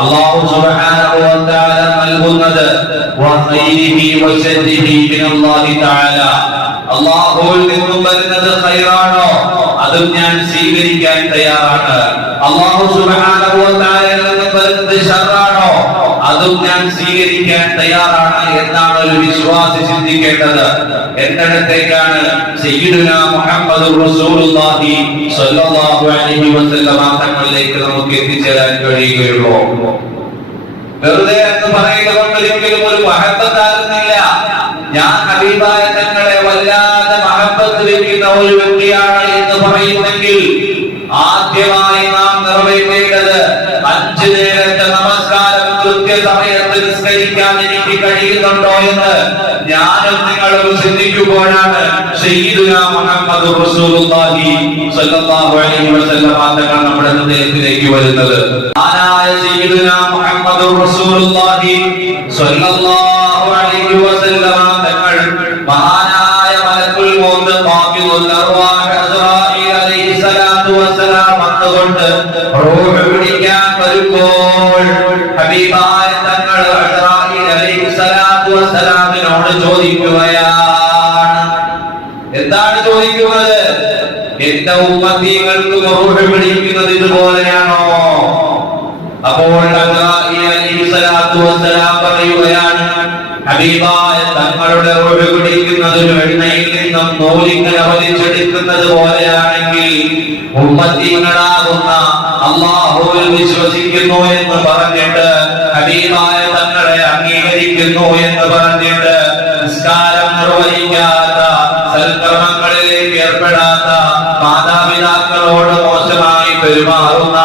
അല്ലാഹു സുബ്ഹാനഹു വ തആല നൽകുന്നത് വഖൈരിഹി വശദ്ദിഹി മിനല്ലാഹി തആല. അല്ലാഹുവിൽ നിന്നും വരുന്നത് ഖൈറാണോ അതും ഞാൻ സ്വീകരിക്കാൻ തയ്യാറാണ്. അല്ലാഹു സുബ്ഹാനഹു വ തആലയിൽ നിന്നും വരുന്നത് ശർറാണോ അതും ഞാൻ സ്വീകരിക്കാൻ തയ്യാറാണ് എന്നാണ് ഒരു വിശ്വാസി ചിന്തിക്കേണ്ടത്. എന്നിടത്തേക്കാണ് സയ്യിദുനാ മുഹമ്മദുർ റസൂലുള്ളാഹി സ്വല്ലല്ലാഹു അലൈഹി വസല്ലം തങ്ങളിലേക്ക് നമുക്ക് എത്തിച്ചേരാൻ കഴിയുകയുള്ളൂ. വെറുതെ എന്ന് പറയുന്നത് കൊണ്ട് ഒരിക്കലും ഒരു മഹബത്താകുന്നില്ല. ഞാൻ ഹബീബായ തങ്ങളെ വല്ലാതെ മഹബത്ത് വെക്കുന്ന ഒരു വ്യക്തിയാണ് എന്ന് പറയുന്നെങ്കിൽ ആദ്യമായി നാം നിറവേറ്റേണ്ടത് 5 നേരത്തെ നമസ്കാരം കൃത്യസമയത്ത് നിസ്കരിക്കാൻ എനിക്ക് കഴിയുന്നുണ്ടോ എന്ന് ഞാനും നിങ്ങളും ചിന്തിക്കുമ്പോഴാണ് സയ്യിദുനാ മുഹമ്മദുർ റസൂലുള്ളാഹി സ്വല്ലല്ലാഹു അലൈഹി വസല്ലം തങ്ങൾ നമ്മുടെ ഹൃദയത്തിലേക്ക് വരുന്നത്. ആനായ സയ്യിദുനാ മുഹമ്മദുർ റസൂലുള്ളാഹി സ്വല്ലല്ലാഹു അലൈഹി വസല്ലം തങ്ങൾ മഹാനായ മലക്കുൽ മൗത്ത് ഖാബിദുൽ അർവാഹ് അസ്റാഈൽ അലൈഹി സ്വലാത്തു വസ്സലാം വന്നുകൊണ്ട് റൂഹ് പിടിക്കാൻ വരുമ്പോൾ ഹബീബായ തങ്ങൾ അസ്റാഈൽ അലൈഹി സ്വലാത്തു വസ്സലാമിനോട് ചോദിക്കുകയാണ്. എന്താണ് ചോദിക്കുന്നത്? എന്റെ ഉമ്മത്തികൾക്ക് റൂഹ് പിടിക്കുന്നത് ഇതുപോലെയാണോ? അപ്പോൾ അസ്റാഈൽ അലൈഹി സ്വലാത്തു വസ്സലാം പറയുകയാണ്, ഹബീബായ തങ്ങളുടെ റൂഹ് പിടിക്കുന്നതിന് എണ്ണയിൽ നിന്നും നൂലിങ്ങനെ വലിച്ചെടുക്കുന്നത് പോലെയാണെങ്കിൽ ഉമ്മത്തികളാകുന്ന അല്ലാഹുവിൽ വിശ്വസിക്കുന്നു എന്ന് പറഞ്ഞിട്ട് ഹബീബായ തങ്ങളെ അംഗീകരിക്കുന്നു എന്ന് പറഞ്ഞിട്ട് നിസ്കാരം നിർവഹിക്കാത്ത, സൽക്കർമ്മങ്ങളിലേക്ക് ഏർപ്പെടാത്ത, മാതാപിതാക്കളോട് മോശമായി പെരുമാറുന്ന,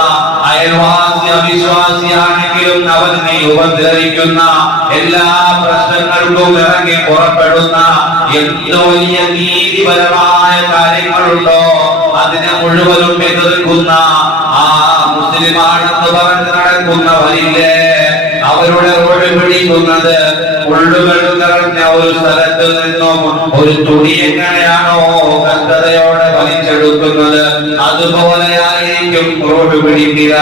അയൽവാസി അവിശ്വാസിയാണെങ്കിലും അവനെ ഉപദ്രവിക്കുന്ന, എല്ലാ പ്രശ്നങ്ങൾക്കും ഇറങ്ങി പുറപ്പെടുന്ന, എന്തോ വലിയ നീതിപരമായ കാര്യങ്ങളുണ്ടോ അതിനെ മുഴുവനും എതിർക്കുന്ന ആ മുസ്ലിമാണെന്ന് പറഞ്ഞ് നടക്കുന്നവരില്ലേ, അവരുടെ റൂഹ് പിടിക്കുന്നത് ഉള്ളുകൾ നിറഞ്ഞ ഒരു സ്ഥലത്ത് നിന്നും ഒരു തുണി എങ്ങനെയാണോ കഷ്ടതയോടെ വലിച്ചെടുക്കുന്നത് അതുപോലെയായിരിക്കും റൂഹ് പിടിക്കുക.